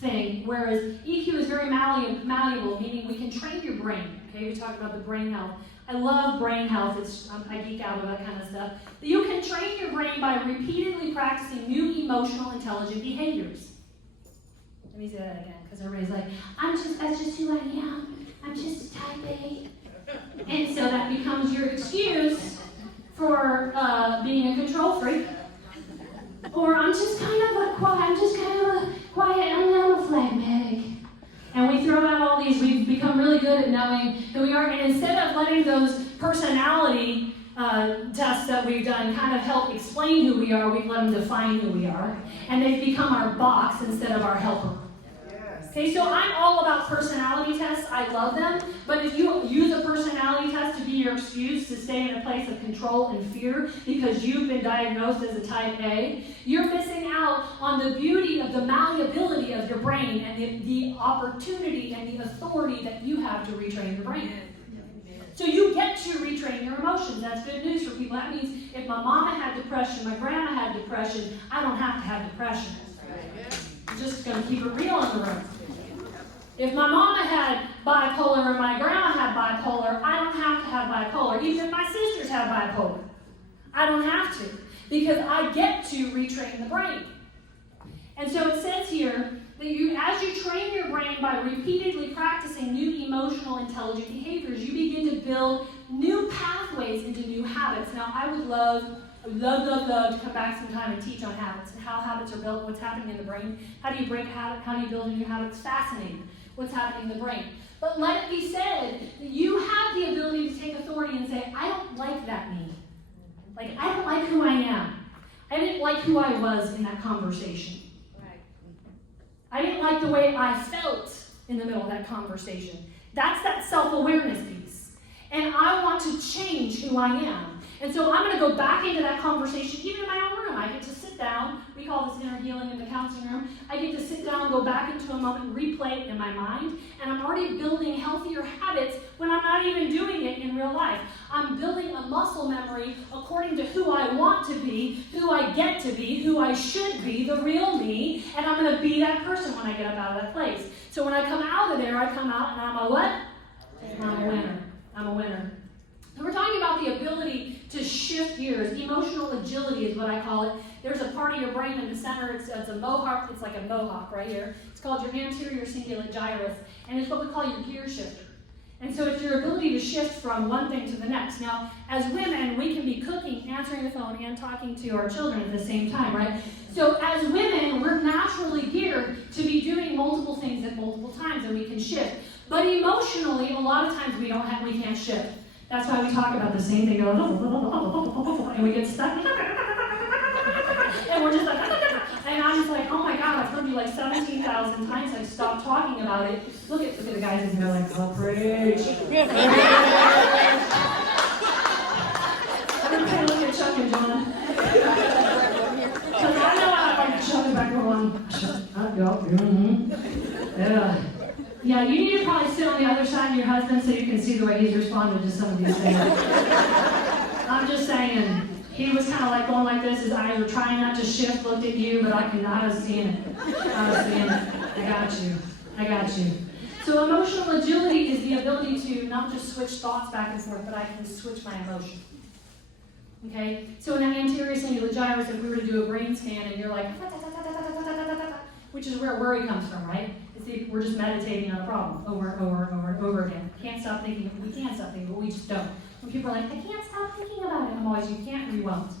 thing, whereas EQ is very malleable, meaning we can train your brain. Okay, we talked about the brain health. I love brain health. I geek out about that kind of stuff. You can train your brain by repeatedly practicing new emotional intelligent behaviors. Let me say that again, because everybody's like, that's just who I am. I'm just a type A. And so that becomes your excuse for being a control freak. Or I'm just kind of a quiet, I'm not a phlegmatic. And we throw out all these, we've become really good at knowing who we are. And instead of letting those personality tests that we've done kind of help explain who we are, we've let them define who we are. And they've become our box instead of our helper. Okay, so I'm all about personality tests. I love them. But if you use a personality test to be your excuse to stay in a place of control and fear because you've been diagnosed as a type A, you're missing out on the beauty of the malleability of your brain and the opportunity and the authority that you have to retrain your brain. So you get to retrain your emotions. That's good news for people. That means if my mama had depression, my grandma had depression, I don't have to have depression. I'm just going to keep it real in the room. If my mama had bipolar and my grandma had bipolar, I don't have to have bipolar. Even if my sisters have bipolar, I don't have to, because I get to retrain the brain. And so it says here that as you train your brain by repeatedly practicing new emotional intelligent behaviors, you begin to build new pathways into new habits. Now, I would love to come back sometime and teach on habits and how habits are built, what's happening in the brain. How do you break a habit? How do you build a new habit? It's fascinating what's happening in the brain. But let it be said that you have the ability to take authority and say, I don't like that me. Like, I don't like who I am. I didn't like who I was in that conversation. Right. I didn't like the way I felt in the middle of that conversation. That's that self-awareness piece. And I want to change who I am. And so I'm going to go back into that conversation, even in my own room. I get to sit down. We call this inner healing in the counseling room. I get to sit down, go back into a moment, replay it in my mind. And I'm already building healthier habits when I'm not even doing it in real life. I'm building a muscle memory according to who I want to be, who I get to be, who I should be, the real me. And I'm going to be that person when I get up out of that place. So when I come out of there, I come out and I'm a what? I'm a winner. I'm a winner. And we're talking about the ability to shift gears. Emotional agility is what I call it. There's a part of your brain in the center. It's a mohawk. It's like a mohawk right here. It's called your anterior cingulate gyrus, and it's what we call your gear shifter. And so it's your ability to shift from one thing to the next. Now, as women, we can be cooking, answering the phone, and talking to our children at the same time, right? So as women, we're naturally geared to be doing multiple things at multiple times, and we can shift. But emotionally, a lot of times we can't shift. That's why we talk about the same thing, and we get stuck, and we're just like, and I'm just like, oh my God, I've heard you like 17,000 times, I've stopped talking about it. Look at the guys and they're like, oh, preach. Everybody look at Chuck and Jonah. Because I know I like Chuck and back going, shut up, yeah. Yeah, you need to probably sit on the other side of your husband so you can see the way he's responded to some of these things. I'm just saying, he was kind of like going like this, his eyes were trying not to shift, looked at you, but I was seeing it. I got you. So emotional agility is the ability to not just switch thoughts back and forth, but I can switch my emotion. Okay? So in that anterior cingulate gyrus, if we were to do a brain scan and you're like, which is where worry comes from, right? We're just meditating on a problem over and over again. Can't stop thinking. We can't stop thinking, but we just don't. When people are like, I can't stop thinking about it, I'm always, you can't, we won't.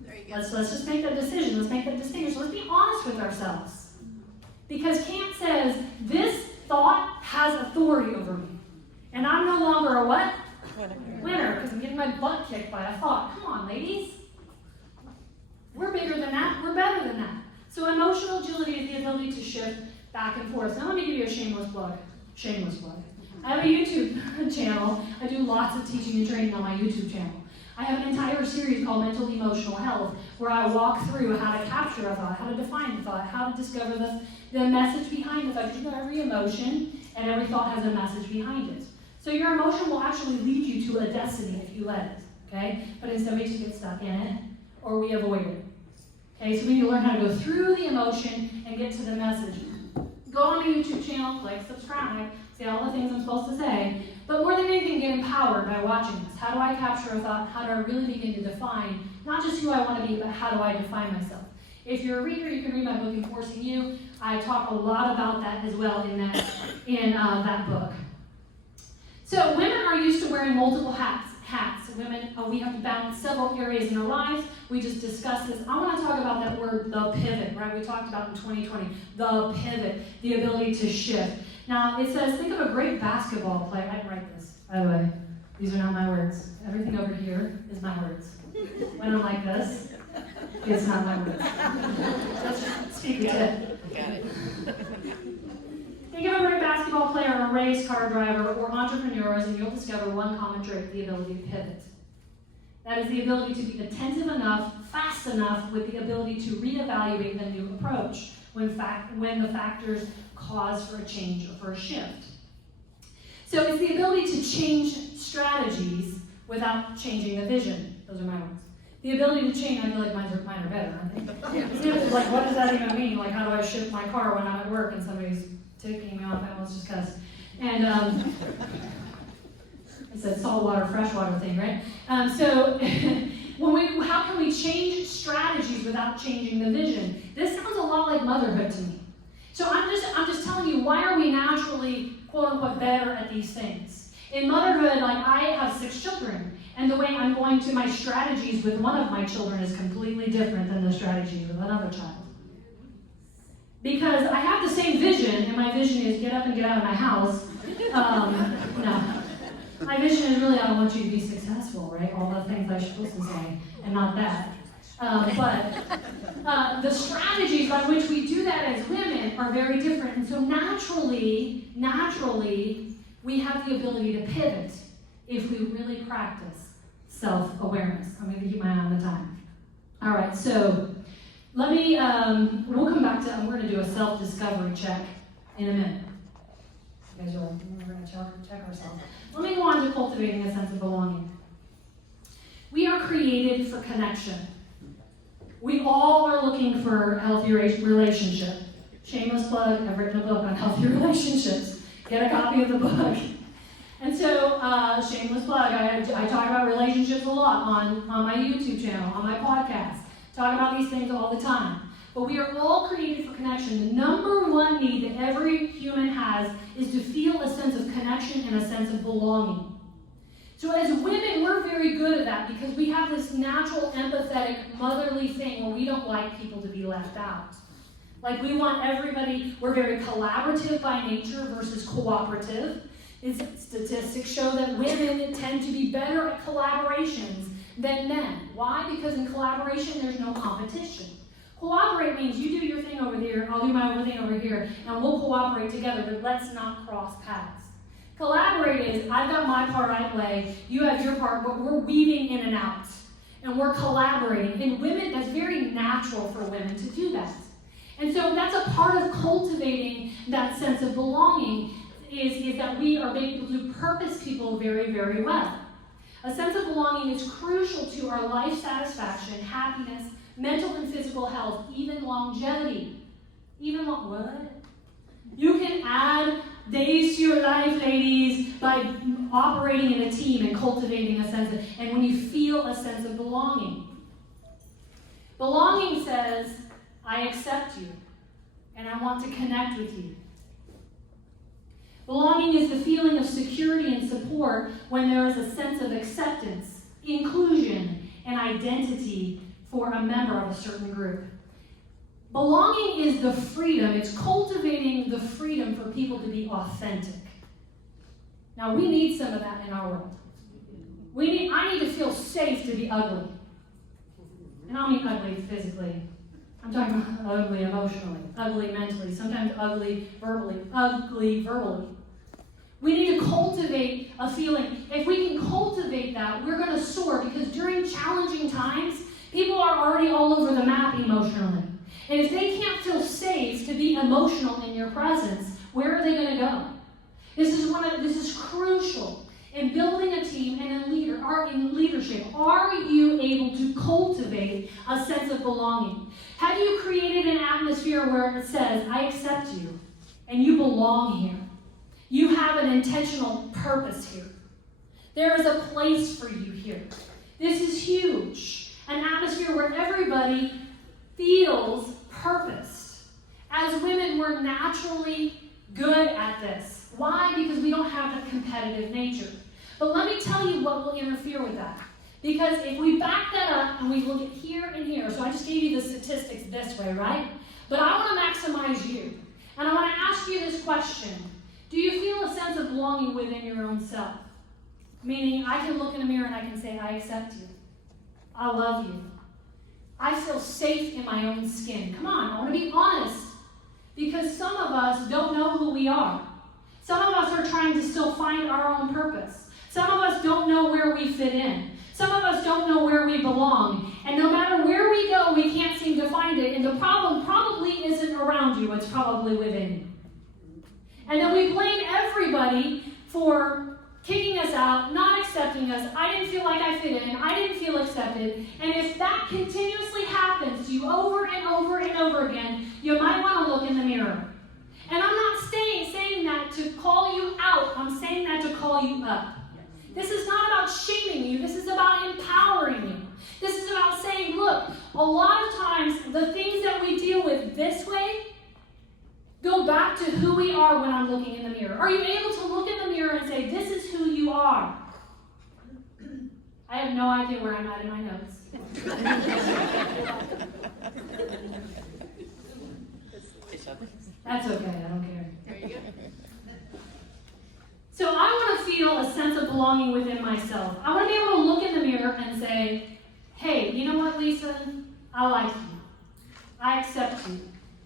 There you go. Let's just make that decision. Let's make that distinction. Let's be honest with ourselves. Because Kant says, this thought has authority over me. And I'm no longer a what? Winner, because I'm getting my butt kicked by a thought. Come on, ladies. We're bigger than that. We're better than that. So emotional agility is the ability to shift back and forth. Now let me give you a shameless plug. I have a YouTube channel. I do lots of teaching and training on my YouTube channel. I have an entire series called Mental Emotional Health where I walk through how to capture a thought, how to define the thought, how to discover the message behind the thought. You know, every emotion and every thought has a message behind it. So your emotion will actually lead you to a destiny if you let it, okay? But instead we just get stuck in it or we avoid it. Okay, so we need to learn how to go through the emotion and get to the message. Go on my YouTube channel, click subscribe, see all the things I'm supposed to say. But more than anything, get empowered by watching this. How do I capture a thought? How do I really begin to define not just who I want to be, but how do I define myself? If you're a reader, you can read my book, Enforcing You. I talk a lot about that as well in that book. So women are used to wearing multiple hats. Women, we have to balance several areas in our lives. We just discussed this. I want to talk about that word, the pivot, right? We talked about in 2020, the pivot, the ability to shift. Now, it says, think of a great basketball player. I didn't write this, by the way. These are not my words. Everything over here is my words. When I'm like this, it's not my words. Let's speak with it. Got it. Think of a great basketball player, a race car driver, or entrepreneurs, and you'll discover one common trait, the ability to pivot. That is the ability to be attentive enough, fast enough, with the ability to reevaluate a new approach when the factors cause for a change or for a shift. So it's the ability to change strategies without changing the vision. Those are my words. The ability to change, I feel like mine are better, aren't they? Like, what does that even mean? Like, how do I shift my car when I'm at work and somebody's taking me off? I almost just cussed. And it's a saltwater, freshwater thing, right? So how can we change strategies without changing the vision? This sounds a lot like motherhood to me. So I'm just telling you, why are we naturally, quote unquote, better at these things? In motherhood, like, I have 6 children, and the way I'm going to my strategies with one of my children is completely different than the strategies with another child. Because I have the same vision, and my vision is get up and get out of my house. No. My vision is really, I want you to be successful, right? All the things I'm supposed to say, and not that. But the strategies by which we do that as women are very different. And so naturally, we have the ability to pivot if we really practice self-awareness. I'm going to keep my eye on the time. All right, so let me, we'll come back to, we're going to do a self-discovery check in a minute. You guys are like, we're going to check ourselves. Let me go on to cultivating a sense of belonging. We are created for connection. We all are looking for a healthy relationship. Shameless plug, I've written a book on healthy relationships. Get a copy of the book. And so, shameless plug, I talk about relationships a lot on my YouTube channel, on my podcast. Talk about these things all the time. But we are all created for connection. The number one need that every human has is to feel a sense of connection and a sense of belonging. So as women, we're very good at that because we have this natural, empathetic, motherly thing where we don't like people to be left out. Like, we want everybody, we're very collaborative by nature versus cooperative. Statistics show that women tend to be better at collaborations than men. Why? Because in collaboration, there's no competition. Cooperate means you do your thing over there, I'll do my own thing over here, and we'll cooperate together, but let's not cross paths. Collaborate is, I've got my part I play, you have your part, but we're weaving in and out, and we're collaborating. And women, that's very natural for women to do that. And so that's a part of cultivating that sense of belonging, is that we are able to purpose people very, very well. A sense of belonging is crucial to our life satisfaction, happiness, mental and physical health, even longevity. What? You can add days to your life, ladies, by operating in a team and cultivating a sense of, and when you feel a sense of belonging. Belonging says, I accept you, and I want to connect with you. Belonging is the feeling of security and support when there is a sense of acceptance, inclusion, and identity for a member of a certain group. Belonging is the freedom, it's cultivating the freedom for people to be authentic. Now, we need some of that in our world. I need to feel safe to be ugly. And I don't mean ugly physically. I'm talking about ugly emotionally, ugly mentally, sometimes ugly verbally. We need to cultivate a feeling. If we can cultivate that, we're going to soar, because during challenging times, people are already all over the map emotionally. And if they can't feel safe to be emotional in your presence, where are they going to go? This is crucial in building a team and in leadership. Are you able to cultivate a sense of belonging? Have you created an atmosphere where it says, I accept you, and you belong here. You have an intentional purpose here. There is a place for you here. This is huge. An atmosphere where everybody feels purposed. As women, we're naturally good at this. Why? Because we don't have that competitive nature. But let me tell you what will interfere with that. Because if we back that up and we look at here and here, so I just gave you the statistics this way, right? But I want to maximize you. And I want to ask you this question. Do you feel a sense of belonging within your own self? Meaning, I can look in a mirror and I can say, I accept you. I love you. I feel safe in my own skin. Come on, I want to be honest. Because some of us don't know who we are. Some of us are trying to still find our own purpose. Some of us don't know where we fit in. Some of us don't know where we belong. And no matter where we go, we can't seem to find it. And the problem probably isn't around you. It's probably within you. And then we blame everybody for kicking us out, not accepting us. I didn't feel like I fit in. I didn't feel accepted. And if that continuously happens to you over and over and over again, you might want to look in the mirror. And I'm not saying that to call you out. I'm saying that to call you up. This is not about shaming you. This is about empowering you. This is about saying, look, a lot of times the things that we deal with this way go back to who we are when I'm looking in the mirror. Are you able to look in the mirror and say, this is who you are? I have no idea where I'm at in my notes. That's okay, I don't care. There you go. So I want to feel a sense of belonging within myself. I want to be able to look in the mirror and say, hey, you know what, Lisa? I like you. I accept you.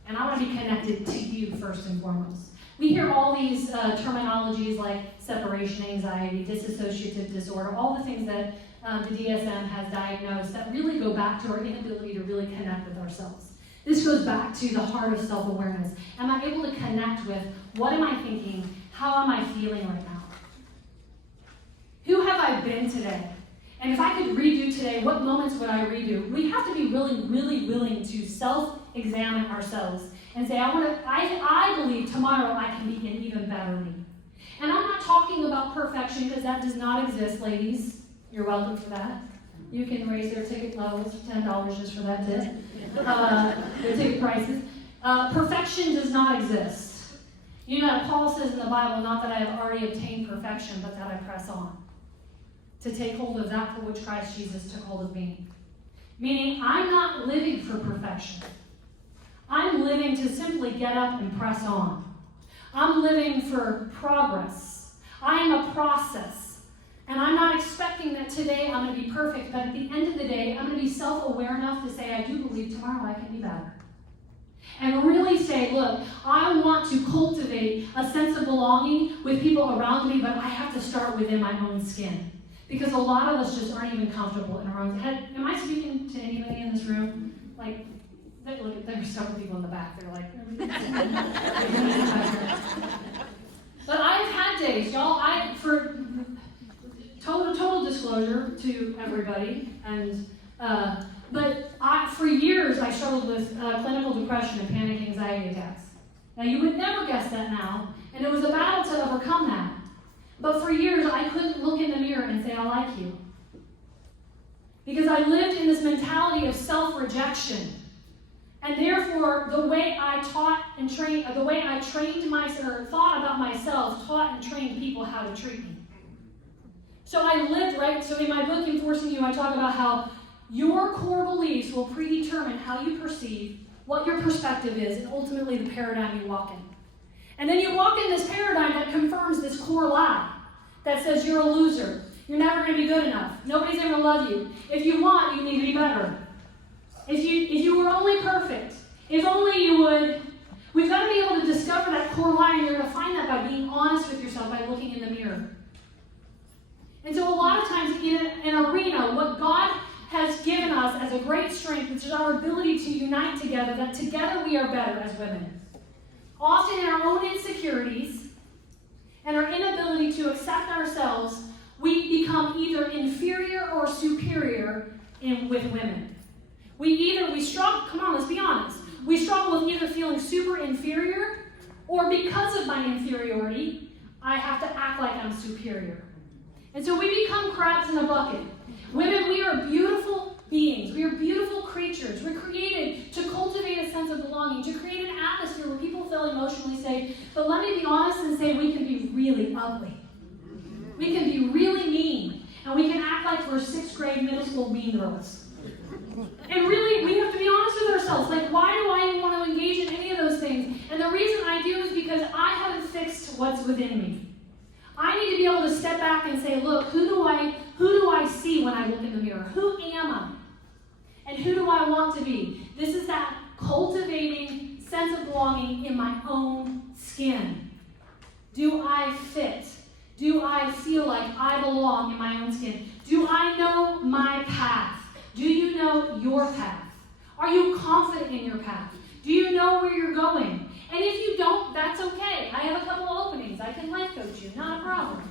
And I want to be connected to you first and foremost. We hear all these terminologies like separation anxiety, dissociative disorder, all the things that the DSM has diagnosed that really go back to our inability to really connect with ourselves. This goes back to the heart of self-awareness. Am I able to connect with what am I thinking? How am I feeling right now? Who have I been today? And if I could redo today, what moments would I redo? We have to be really willing to self-examine ourselves and say, I believe tomorrow I can be an even better me. And I'm not talking about perfection because that does not exist, ladies. You're welcome for that. You can raise their ticket levels for $10 just for that tip. Their ticket prices. Perfection does not exist. You know, Paul says in the Bible, not that I have already obtained perfection, but that I press on to take hold of that for which Christ Jesus took hold of me. Meaning, I'm not living for perfection. I'm living to simply get up and press on. I'm living for progress. I am a process. And I'm not expecting that today I'm going to be perfect, but at the end of the day, I'm going to be self-aware enough to say, I do believe tomorrow I can be better. And really say, look, I want to cultivate a sense of belonging with people around me, but I have to start within my own skin. Because a lot of us just aren't even comfortable in our own head. Am I speaking to anybody in this room? Like, look, there's several people in the back. They're like, but I've had days, y'all. For total disclosure to everybody, and for years I struggled with clinical depression and panic anxiety attacks. Now you would never guess that now, and it was a battle to overcome that. But for years I couldn't look in the mirror and say I like you, because I lived in this mentality of self-rejection, and therefore the way I taught and trained, the way I trained myself or thought about myself, taught and trained people how to treat me. So I lived, right? So in my book, Enforcing You, I talk about how your core beliefs will predetermine how you perceive, what your perspective is, and ultimately the paradigm you walk in. And then you walk in this paradigm that confirms this core lie that says you're a loser. You're never going to be good enough. Nobody's ever going to love you. If you want, you need to be better. If you were only perfect, if only you would. We've got to be able to discover that core lie, and you're going to find that by being honest with yourself, by looking in the mirror. And so a lot of times in an arena, what God has given us as a great strength, which is our ability to unite together, that together we are better as women. Often in our own insecurities and our inability to accept ourselves, we become either inferior or superior with women. We struggle, come on, let's be honest. We struggle with either feeling super inferior Or because of my inferiority, I have to act like I'm superior. And so we become crabs in a bucket. Women, we are beautiful beings. We are beautiful creatures. We're created to cultivate a sense of belonging, to create an atmosphere where people feel emotionally safe. But let me be honest and say we can be really ugly. We can be really mean. And we can act like we're 6th grade middle school mean girls. And really, we have to be honest with ourselves. Like, why do I even want to engage in any of those things? And the reason I do is because I haven't fixed what's within me. I need to be able to step back and say, look, who do I see when I look in the mirror? Who am I? And who do I want to be? This is that cultivating sense of belonging in my own skin. Do I fit? Do I feel like I belong in my own skin? Do I know my path? Do you know your path? Are you confident in your path? Do you know where you're going? And if you don't, that's okay. I have a couple openings. I can life coach you. Not a problem.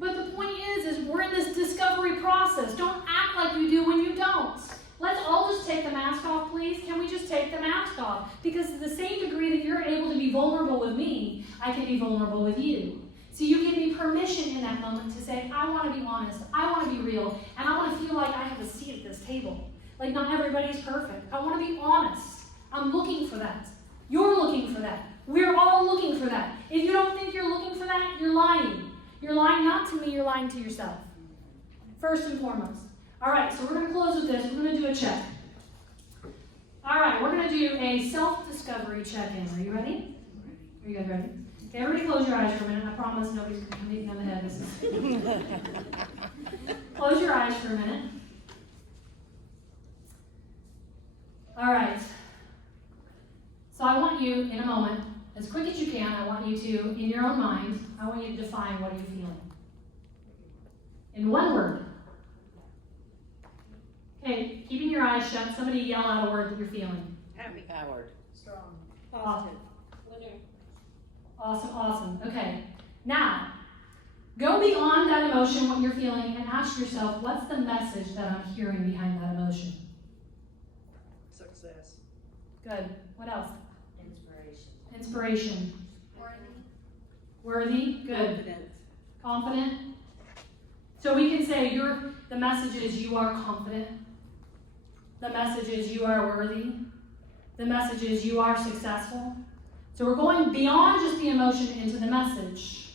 But the point is we're in this discovery process. Don't act like you do when you don't. Let's all just take the mask off, please. Can we just take the mask off? Because to the same degree that you're able to be vulnerable with me, I can be vulnerable with you. So you give me permission in that moment to say, I want to be honest. I want to be real. And I want to feel like I have a seat at this table. Like not everybody's perfect. I want to be honest. I'm looking for that. You're looking for that. We're all looking for that. If you don't think you're looking for that, you're lying. You're lying not to me, you're lying to yourself. First and foremost. All right, so we're going to close with this. We're going to do a check. All right, we're going to do a self-discovery check-in. Are you ready? Are you guys ready? Okay, everybody close your eyes for a minute. I promise nobody's going to beat me on the head. Close your eyes for a minute. All right. So I want you, in a moment, as quick as you can, I want you to, in your own mind, I want you to define what you're feeling. In one word. Okay, keeping your eyes shut, somebody yell out a word that you're feeling. Happy. Howard. Strong. Positive. Winner. Awesome, awesome. Okay, now, go beyond that emotion, what you're feeling, and ask yourself, what's the message that I'm hearing behind that emotion? Success. Good. What else? Inspiration. Inspiration. Worthy. Worthy. Good. Confident. Confident. So we can say the message is you are confident. The message is you are worthy. The message is you are successful. So we're going beyond just the emotion into the message.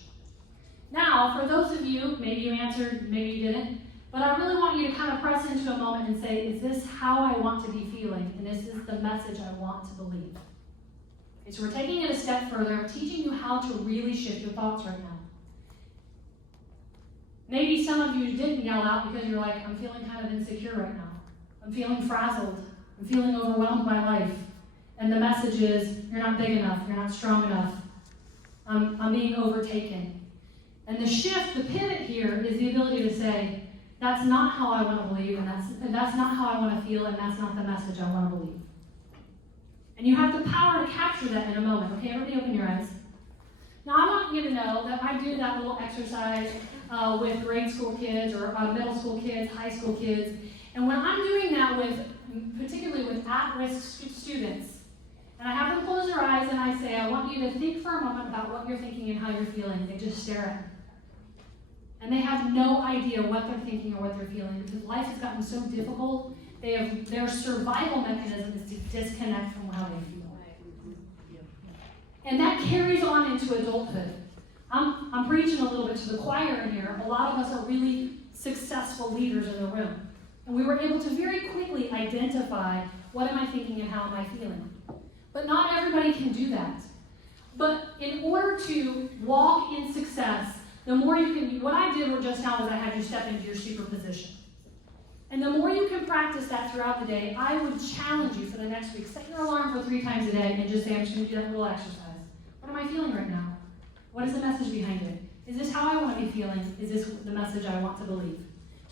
Now, for those of you, maybe you answered, maybe you didn't, but I really want you to kind of press into a moment and say, is this how I want to be feeling? And is this the message I want to believe? Okay, so we're taking it a step further. I'm teaching you how to really shift your thoughts right now. Maybe some of you didn't yell out because you're like, I'm feeling kind of insecure right now. I'm feeling frazzled. I'm feeling overwhelmed by life. And the message is, you're not big enough. You're not strong enough. I'm being overtaken. And the shift, the pivot here is the ability to say, that's not how I want to believe, and that's not how I want to feel, and that's not the message I want to believe. And you have the power to capture that in a moment. Okay, everybody open your eyes. Now, I want you to know that I do that little exercise with grade school kids or middle school kids, high school kids. And when I'm doing that particularly with at-risk students, and I have them close their eyes and I say, I want you to think for a moment about what you're thinking and how you're feeling. They just stare at me. And they have no idea what they're thinking or what they're feeling because life has gotten so difficult. Their survival mechanism is to disconnect from how they feel. And that carries on into adulthood. I'm preaching a little bit to the choir in here. A lot of us are really successful leaders in the room. And we were able to very quickly identify what am I thinking and how am I feeling. But not everybody can do that. But in order to walk in success, the more you can, what I did just now was I had you step into your superposition. And the more you can practice that throughout the day, I would challenge you for the next week. Set your alarm for 3 times a day and just say, I'm just going to do that little exercise. What am I feeling right now? What is the message behind it? Is this how I want to be feeling? Is this the message I want to believe?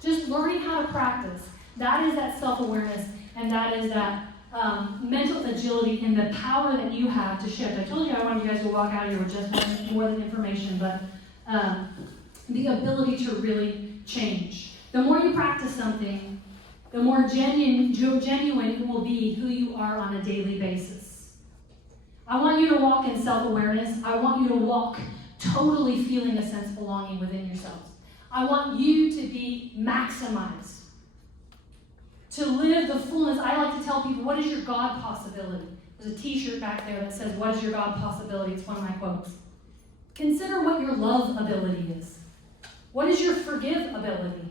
Just learning how to practice. That is that self-awareness, and that is that mental agility and the power that you have to shift. I told you I wanted you guys to walk out of here with just more than information, but the ability to really change. The more you practice something, the more genuine it will be who you are on a daily basis. I want you to walk in self-awareness. I want you to walk totally feeling a sense of belonging within yourselves. I want you to be maximized. To live the fullness. I like to tell people, what is your God possibility? There's a t-shirt back there that says, what is your God possibility? It's one of my quotes. Consider what your love ability is. What is your forgive ability?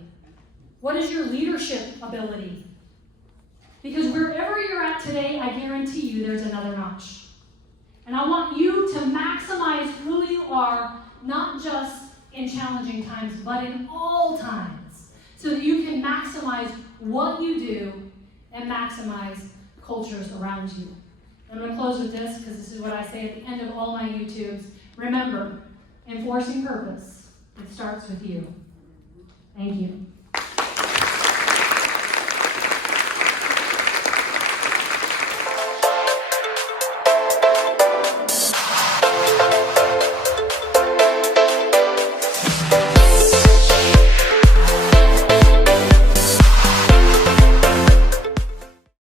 What is your leadership ability? Because wherever you're at today, I guarantee you there's another notch. And I want you to maximize who you are, not just in challenging times, but in all times, so that you can maximize what you do and maximize cultures around you. I'm going to close with this because this is what I say at the end of all my YouTubes. Remember, enforcing purpose, it starts with you. Thank you.